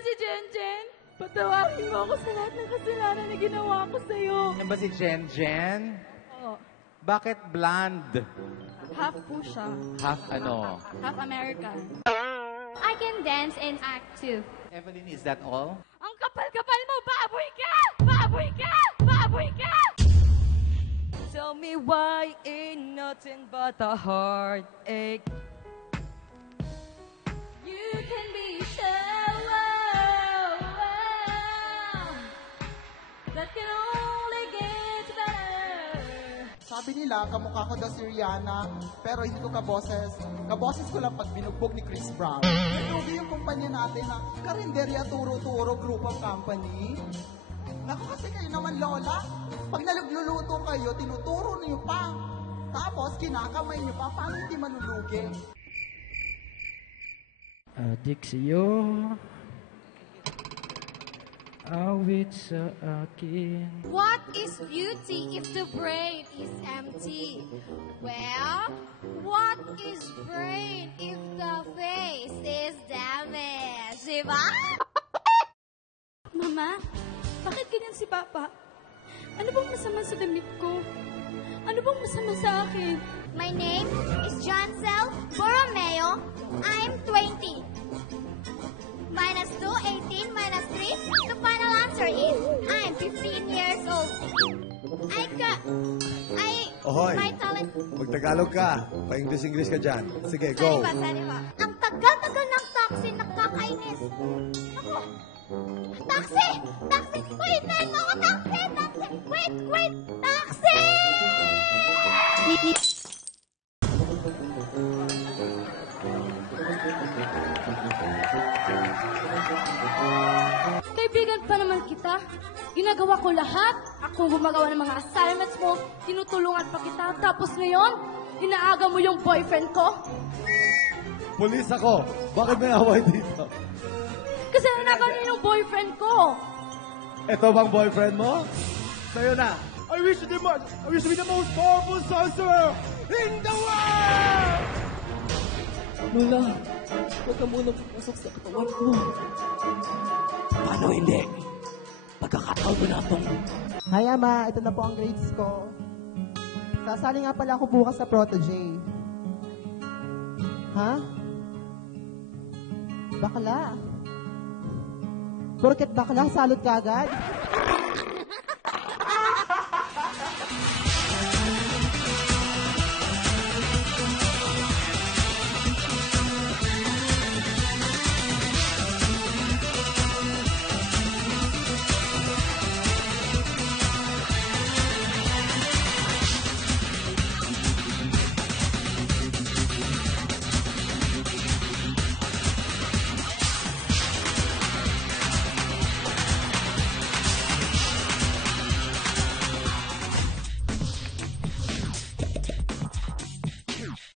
si Jen? Patawarin mo ako sa lahat ng kasalanan na ginawa ko sa'yo. Yan ba si Jen? Oo. Bakit blonde? Half po siya. Half ano? Half American. I can dance and act too. Evelyn, is that all? Ang kapal-kapal mo! Baboy ka! Baboy ka! Baboy ka! Tell me why ain't nothing but a heartache. You can be shallow. That can only get better. Sabi nila, kamukha ko daw si Rihanna, pero hindi ko kaboses. Kaboses ko lang pag binugbog ni Chris Brown. Nalugi yung kumpanya natin na Karinderya Turo-Turo Group of Company. Naku, kasi kayo naman, Lola. Pag nalugluluto kayo, tinuturo niyo pa. Tapos, kinakamay niyo pa. Paano hindi malulugi? Adik sa'yo, awit sa akin. What is beauty if the brain is empty? Well, what is brain if the face is damaged? Diba? Mama, bakit ganyan si Papa? Ano bang masama sa damit ko? Ano bang masama sa akin? My name is Jancel Borromeo. I'm 20. Minus 2, 18, minus 3. The final answer is I'm 15 years old. Ohoy, my talent. Mag-Tagalog ka. Pa-English-English ka dyan. Sige, go. Sorry pa. Ang tagal-tagal ng taxi, nakakainis. Ako, taxi! Taxi! Wait, man mo ako! Taxi! Taxi! Wait! Taxi! Kaibigan pa naman kita. Ginagawa ko lahat. Ako gumagawa ng mga assignments mo. Tinutulungan pa kita. Tapos ngayon, inaaga mo yung boyfriend ko. Pulis ako. Bakit may away dito? Kasi inaaga niyo yung boyfriend ko. Ito bang boyfriend mo? Sa'yo na. I wish to be the most powerful sorcerer in the world! Lola, huwag ka muna pumasok sa katawan ko. Paano hindi? Pagkakataon mo na itong... Hi, Ama. Ito na po ang grades ko. Sasali nga pala ako bukas sa Protege. Ha? Bakla? Porket bakla, salot ka agad?